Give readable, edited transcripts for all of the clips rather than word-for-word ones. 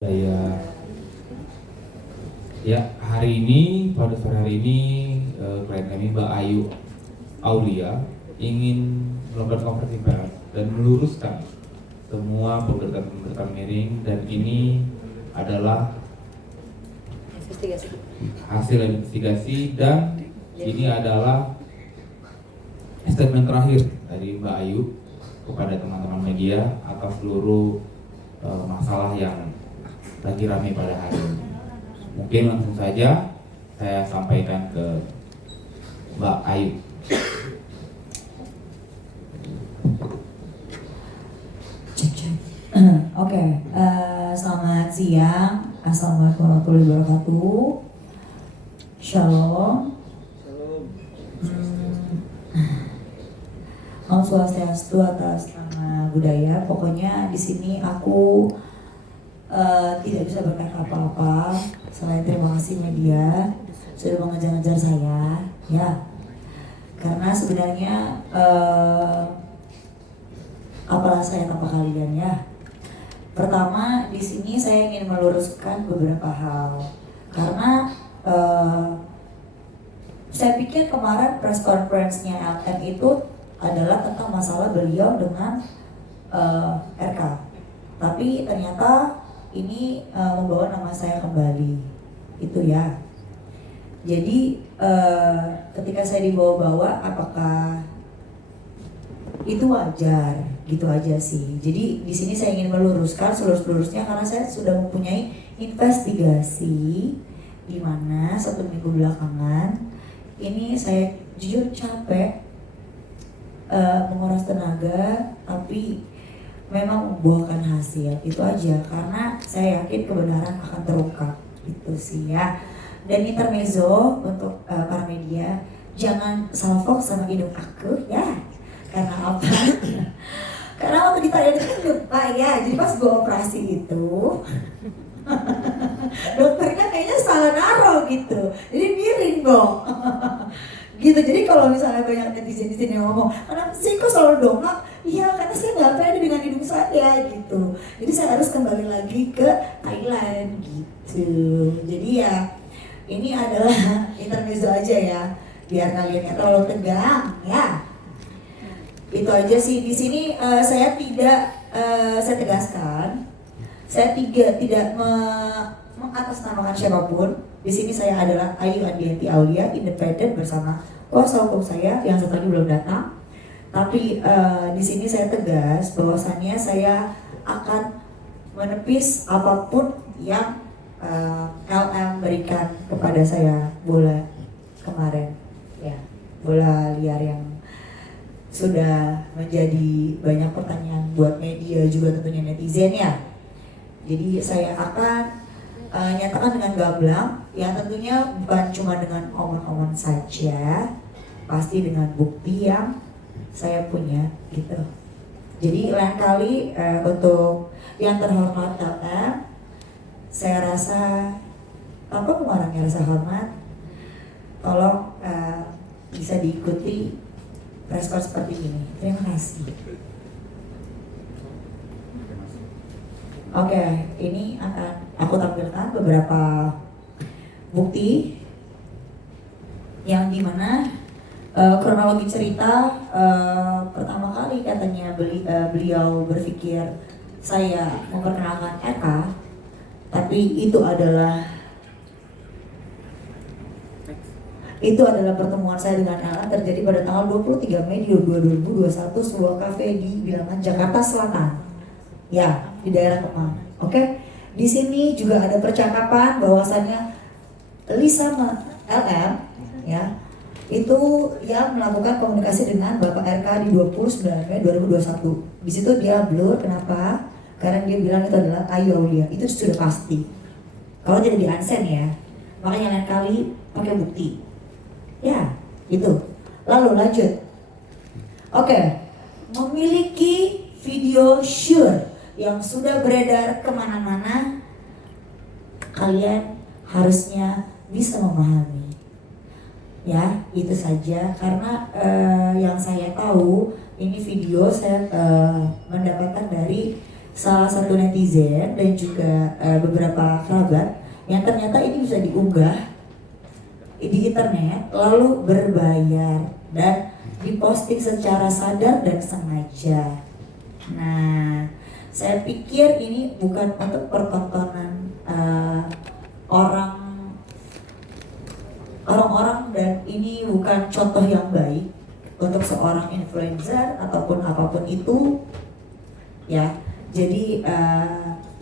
Saya hari ini pada sore hari ini klien kami Mbak Ayu Aulia ingin melakukan konferensi pers dan meluruskan semua pemberitaan miring, dan ini adalah hasil investigasi dan ini adalah statement terakhir dari Mbak Ayu kepada teman-teman media atas seluruh masalah yang lagi ramai pada hari ini. Mungkin langsung saja saya sampaikan ke Mbak Ayu. Oke, selamat siang. Assalamualaikum warahmatullahi wabarakatuh. Shalom. Om Swastiastu atas nama budaya. Pokoknya di sini aku tidak bisa berkata apa-apa selain terima kasih media sudah mengejar-ngejar saya, ya. Karena sebenarnya apalah saya tanpa kalian, ya. Pertama, di sini saya ingin meluruskan beberapa hal karena saya pikir kemarin press conference-nya LM itu adalah tentang masalah beliau dengan RK, tapi ternyata ini membawa nama saya kembali, itu ya. Jadi ketika saya dibawa-bawa, apakah itu wajar? Gitu aja sih. Jadi di sini saya ingin meluruskan selurus-lurusnya karena saya sudah mempunyai investigasi di mana 1 minggu belakangan ini saya jujur capek menguras tenaga, tapi memang membuahkan hasil. Itu aja, karena saya yakin kebenaran akan terungkap. Itu sih ya. Dan intermezzo untuk para media, jangan salfok sama hidung aku ya. Karena apa? Karena waktu ditanya itu kan lupa ya. Jadi pas gue operasi itu dokternya kayaknya salah naruh gitu. Jadi miring dong. Gitu. Jadi kalau misalnya banyak netizen di sini yang ngomong, kenapa sih kok selalu dongak? Iya, karena saya nggak pede dengan hidung saya gitu. Jadi saya harus kembali lagi ke Thailand gitu. Jadi ya ini adalah intermezzo aja ya, biar kalian nggak terlalu tegang ya. Itu aja sih. Di sini saya tegaskan, saya tidak mengatasnamakan siapapun. Di sini saya adalah Ayu Andianti Aulia, independen bersama kuasa hukum saya yang tadi belum datang. Tapi di sini saya tegas bahwasannya saya akan menepis apapun yang LM berikan kepada saya bola kemarin, ya, bola liar yang sudah menjadi banyak pertanyaan buat media juga tentunya netizen ya. Jadi saya akan nyatakan dengan gamblang, yang tentunya bukan cuma dengan omong-omong saja, pasti dengan bukti yang saya punya gitu. Jadi lain kali untuk yang terhormat LM, saya rasa tanpa mengurangi rasa hormat, tolong bisa diikuti respon seperti ini. Terima kasih. Oke, ini akan aku tampilkan beberapa bukti yang dimana kronologi cerita pertama kali katanya beliau berpikir saya memperkenalkan RK, tapi itu adalah pertemuan saya dengan LM terjadi pada tanggal 23 Mei 2021 sebuah kafe di Bilangan, Jakarta Selatan. Ya, di daerah Kemang. Oke. Di sini juga ada percakapan bahwasannya Lisa LM ya, itu yang melakukan komunikasi dengan Bapak RK di 29 Mei 2021. Di situ dia blur, kenapa? Karena dia bilang itu adalah Ayu Aulia. Itu sudah pasti. Kalau tidak di unsend ya. Makanya lain kali pakai bukti. Ya, itu. Lalu lanjut. Oke. Memiliki video sure yang sudah beredar kemana-mana, kalian harusnya bisa memahami. Ya, itu saja. Karena yang saya tahu, ini video saya mendapatkan dari salah satu netizen dan juga beberapa kerabat yang ternyata ini bisa diunggah di internet lalu berbayar dan diposting secara sadar dan sengaja. Nah, saya pikir ini bukan untuk pertontonan orang-orang dan ini bukan contoh yang baik untuk seorang influencer ataupun apapun itu ya. Jadi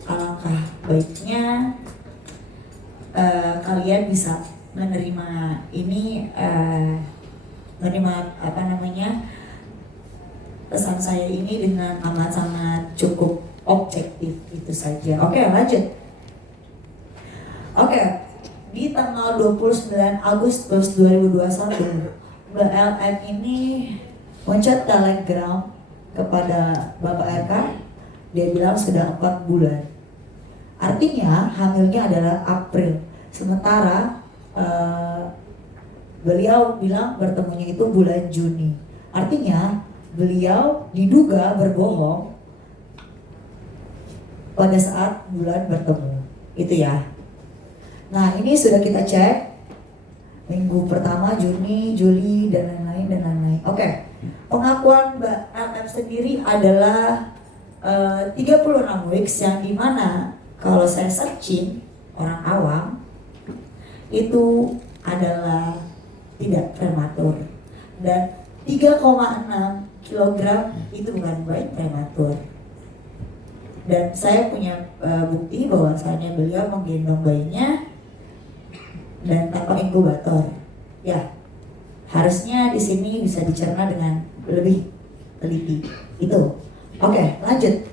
alangkah baiknya kalian bisa menerima ini menerima pesan saya ini dengan amat sangat cukup objektif itu saja. Oke, lanjut. Oke, di tanggal 29 Agustus 2021 Mbak LM ini mencet telegram kepada Bapak RK. Dia bilang sudah 4 bulan. Artinya hamilnya adalah April. Sementara beliau bilang bertemunya itu bulan Juni. Artinya beliau diduga berbohong pada saat bulan bertemu. Itu ya. Nah, ini sudah kita cek minggu pertama Juni, Juli dan lain-lain dan lain-lain. Oke. Pengakuan Mbak LM sendiri adalah 36 weeks yang dimana kalau saya searching orang awam itu adalah tidak prematur dan 3,6 kilogram itu bukan bayi prematur. Dan saya punya bukti bahwasannya beliau menggendong bayinya dan tanpa inkubator. Ya, harusnya di sini bisa dicerna dengan lebih teliti. Itu. Oke, lanjut.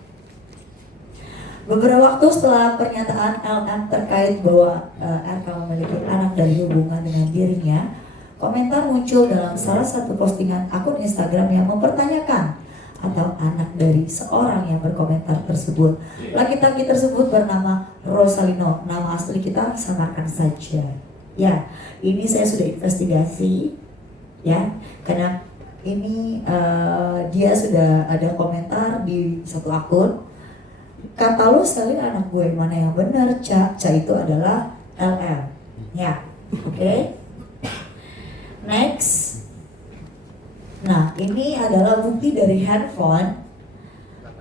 Beberapa waktu setelah pernyataan LM terkait bahwa RK memiliki anak dari hubungan dengan dirinya, komentar muncul dalam salah satu postingan akun Instagram yang mempertanyakan atau anak dari seorang yang berkomentar tersebut. Laki-laki tersebut bernama Rosalino, nama asli kita samarkan saja. Ya, ini saya sudah investigasi, ya, karena ini dia sudah ada komentar di satu akun. Kata lu Selin anak gue mana yang benar? Ca itu adalah LM. Ya, oke. Next. Nah, ini adalah bukti dari handphone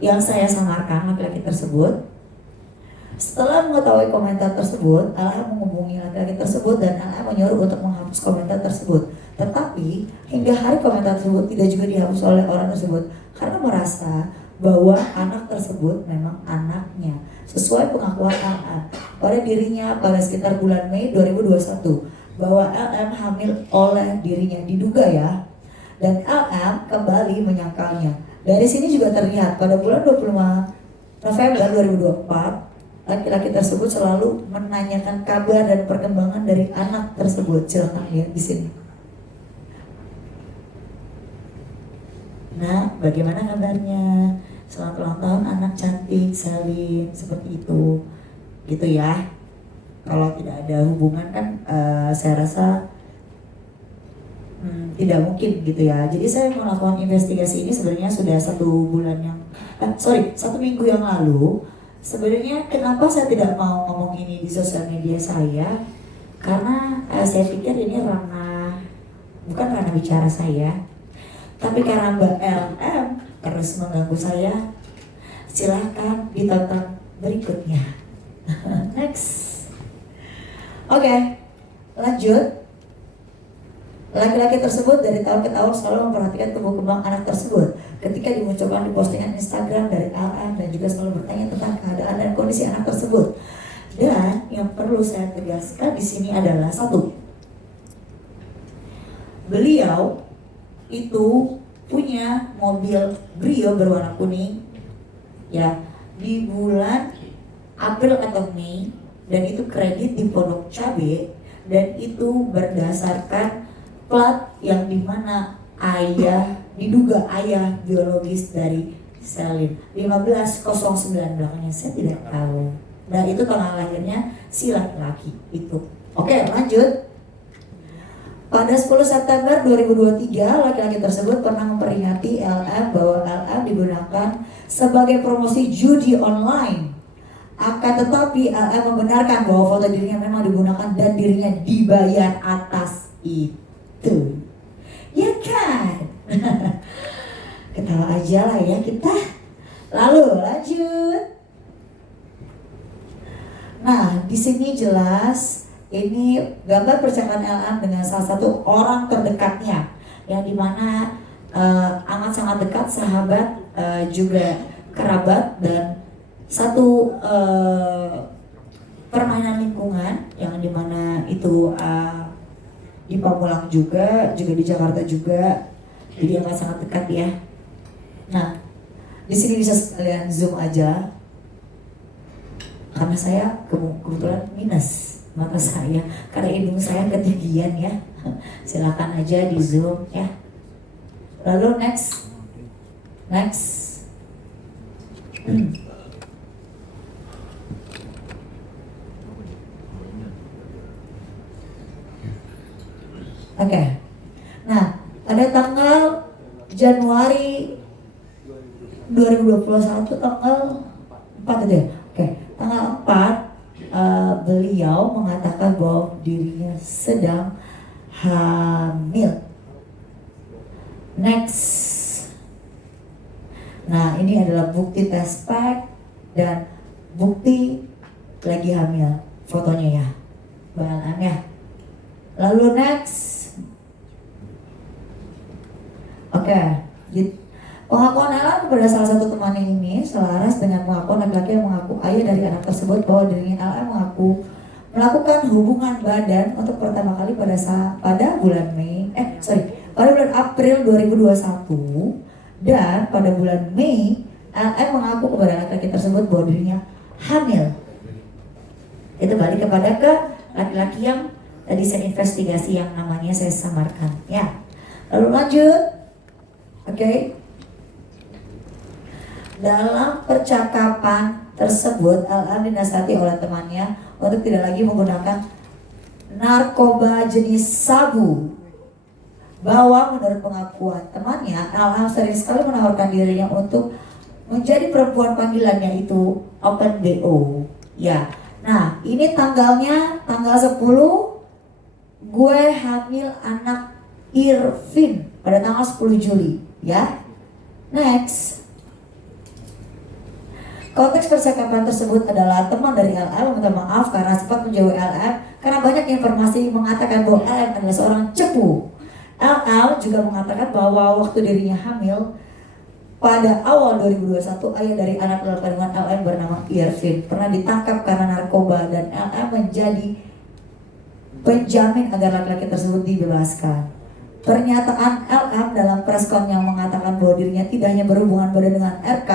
yang saya samarkan laki-laki tersebut. Setelah mengetahui komentar tersebut, LM menghubungi laki-laki tersebut dan LM menyuruh untuk menghapus komentar tersebut. Tetapi hingga hari komentar tersebut tidak juga dihapus oleh orang tersebut karena merasa bahwa anak tersebut memang anaknya sesuai pengakuan LM pada dirinya pada sekitar bulan Mei 2021 bahwa LM hamil oleh dirinya diduga ya, dan LM kembali menyangkalnya. Dari sini juga terlihat pada bulan 25 November 2024 laki-laki tersebut selalu menanyakan kabar dan perkembangan dari anak tersebut. Silakan lihat di sini. Nah, bagaimana kabarnya? Selamat ulang tahun anak cantik Selin, seperti itu, gitu ya. Kalau tidak ada hubungan kan, saya rasa tidak mungkin gitu ya. Jadi saya melakukan investigasi ini sebenarnya sudah 1 minggu yang lalu. Sebenarnya kenapa saya tidak mau ngomong ini di sosial media saya? Karena saya pikir ini bukan ranah bicara saya. Tapi karena Mbak LM terus mengganggu saya, silahkan ditonton berikutnya. Next. Oke, lanjut. Laki-laki tersebut dari tahun ke tahun selalu memperhatikan tumbuh kembang anak tersebut. Ketika dimunculkan di postingan Instagram dari LM dan juga selalu bertanya tentang keadaan dan kondisi anak tersebut. Dan yang perlu saya tegaskan di sini adalah satu, beliau itu punya mobil Brio berwarna kuning ya di bulan April atau Mei, dan itu kredit di Pondok Cabe, dan itu berdasarkan plat yang dimana diduga ayah biologis dari Selin 1509 belakangnya saya tidak tahu. Nah, itu tanggal lahirnya si laki-laki itu. Oke, lanjut. Pada 10 September 2023, laki-laki tersebut pernah memperingati LM bahwa LM digunakan sebagai promosi judi online. Akan tetapi LM membenarkan bahwa foto dirinya memang digunakan dan dirinya dibayar atas itu. Ya kan? Ketawa aja lah ya kita. Lalu lanjut. Nah, di sini jelas ini gambar percakapan LM dengan salah satu orang terdekatnya, yang dimana amat sangat dekat, sahabat, juga kerabat, dan satu permainan lingkungan yang dimana itu di Pamulang juga di Jakarta juga, jadi amat sangat dekat ya. Nah, di sini bisa sekalian zoom aja, karena saya kebetulan minus mata saya karena hidung saya ketinggian ya. Silakan aja di zoom ya. Lalu next. Oke. Nah, pada tanggal Januari 2021 tanggal 4 aja. Oke, tanggal 4 beliau mengatakan bahwa dirinya sedang hamil. Next. Nah, ini adalah bukti tes pack dan bukti lagi hamil, fotonya ya, Mbak ya. Lalu next. Oke, pengakuan LM kepada salah satu temannya ini selaras dengan pengakuan laki-laki yang mengaku ayah dari anak tersebut bahwa dirinya LM mengaku melakukan hubungan badan untuk pertama kali pada bulan April 2021, dan pada bulan Mei LM mengaku kepada laki-laki tersebut bahwa dirinya hamil. Itu balik kepada ke laki-laki yang tadi saya investigasi yang namanya saya samarkan ya. Lalu lanjut. Oke. Dalam percakapan tersebut LM dinasihati oleh temannya untuk tidak lagi menggunakan narkoba jenis sabu. Bahwa menurut pengakuan temannya, LM sering sekali menawarkan dirinya untuk menjadi perempuan panggilannya itu open BO. Ya. Nah, ini tanggalnya tanggal 10 gue hamil anak Irvin pada tanggal 10 Juli ya. Next. Konteks percakapan tersebut adalah teman dari LM meminta maaf karena sempat menjauhi LM karena banyak informasi mengatakan bahwa LM adalah seorang cepu. LM juga mengatakan bahwa waktu dirinya hamil pada awal 2021, ayah dari anak dalam kandungan LM bernama Irvin pernah ditangkap karena narkoba dan LM menjadi penjamin agar laki-laki tersebut dibebaskan. Pernyataan LM dalam preskon yang mengatakan bahwa dirinya tidak hanya berhubungan badan dengan RK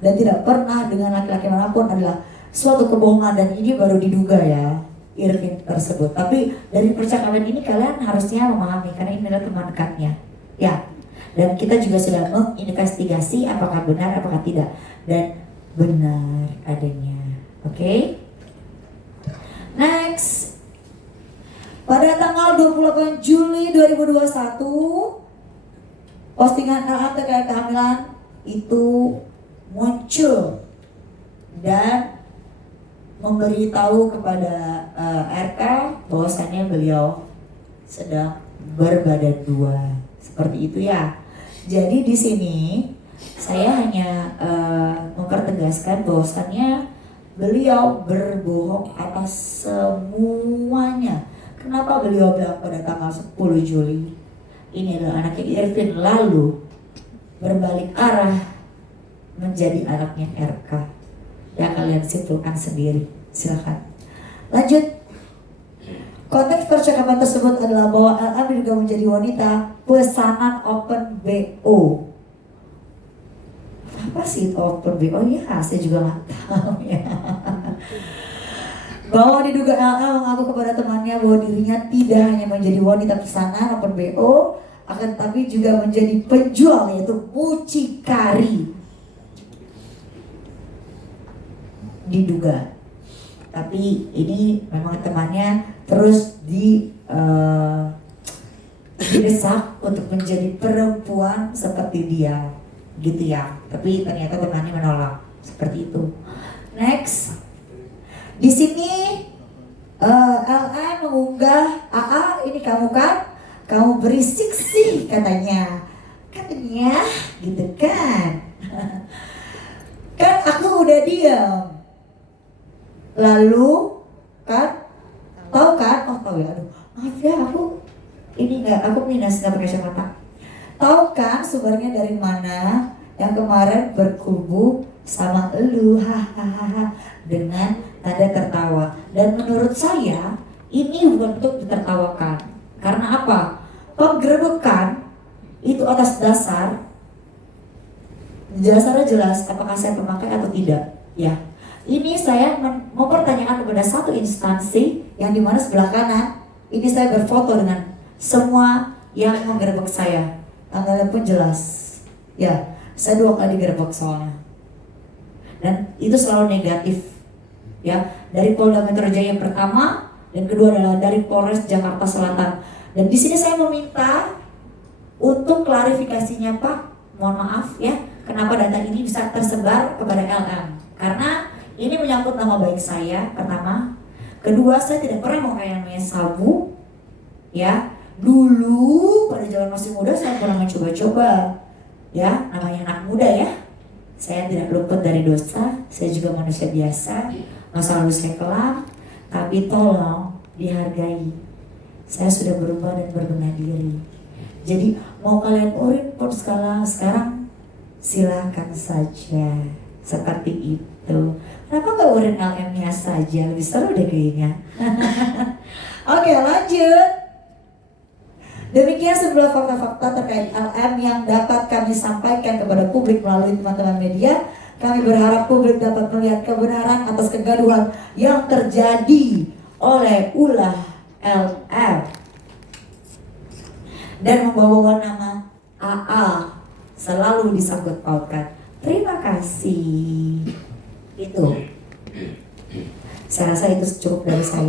dan tidak pernah dengan laki-laki manapun adalah suatu kebohongan, dan ini baru diduga ya Irvin tersebut. Tapi dari percakapan ini kalian harusnya memahami karena ini adalah teman dekatnya ya. Dan kita juga sudah menginvestigasi apakah benar apakah tidak, dan benar adanya. Oke. Next. Pada tanggal 28 Juli 2021, postingan LM terkait kehamilan itu muncul dan memberitahu kepada RK bahwasannya beliau sedang berbadan dua. Seperti itu ya. Jadi di sini saya hanya mempertegaskan bahwasannya beliau berbohong atas semuanya. Kenapa beliau bilang pada tanggal 10 Juli ini adalah anaknya Irvin, lalu berbalik arah menjadi anaknya RK? Ya kalian simpulkan sendiri, silakan. Lanjut. Konteks percakapan tersebut adalah bahwa LM juga menjadi wanita pesanan open BO. Apa sih itu open BO? Ya saya juga nggak tahu ya. Bahwa diduga LM mengaku kepada temannya bahwa dirinya tidak hanya menjadi wanita pesanan open BO, akan tetapi juga menjadi penjual, yaitu mucikari. Diduga. Tapi ini memang temannya terus didesak untuk menjadi perempuan seperti dia, gitu ya. Tapi ternyata temannya menolak seperti itu. Next, di sini LN mengunggah, AA ini kamu kan, kamu berisik sih katanya, gitu kan. Kan aku udah diam. Lalu kan, tahu kan? Oh tahu ya, aduh maaf ya aku ini aku minus nggak pakai kacamata. Tahu kan sumbernya dari mana? Yang kemarin berkubu sama elu, hahaha, dengan tanda tertawa. Dan menurut saya ini bukan untuk ditertawakan. Karena apa? Penggerebekan itu atas dasarnya jelas apakah saya pemakai atau tidak. Ya, ini saya mempertanyakan kepada satu instansi yang dimana sebelah kanan ini saya berfoto dengan semua yang menggerebek saya. Tanggalnya pun jelas. Ya, saya 2 kali digerebek soalnya. Dan itu selalu negatif. Ya, dari Polda Metro Jaya yang pertama dan kedua adalah dari Polres Jakarta Selatan. Dan di sini saya meminta untuk klarifikasinya Pak. Mohon maaf ya, kenapa data ini bisa tersebar kepada LM? Karena ini menyangkut nama baik saya pertama. Kedua, saya tidak pernah memakai namanya sabu. Ya, dulu pada zaman masih muda saya pernah mencoba-coba. Ya, namanya anak muda ya. Saya tidak luput dari dosa. Saya juga manusia biasa. Masa lalu saya kelam. Tapi tolong dihargai. Saya sudah berubah dan berbenah diri. Jadi mau kalian urin pun sekarang silakan saja. Seperti itu. Kenapa gak urin LM-nya saja? Lebih seru deh kayaknya. Oke, lanjut. Demikian sebelah fakta-fakta terkait LM yang dapat kami sampaikan kepada publik melalui teman-teman media. Kami berharap publik dapat melihat kebenaran atas kegaduhan yang terjadi oleh ulah LM dan membawa nama AA selalu disangkut pautkan. Terima kasih. Itu. Saya rasa itu cukup dari saya.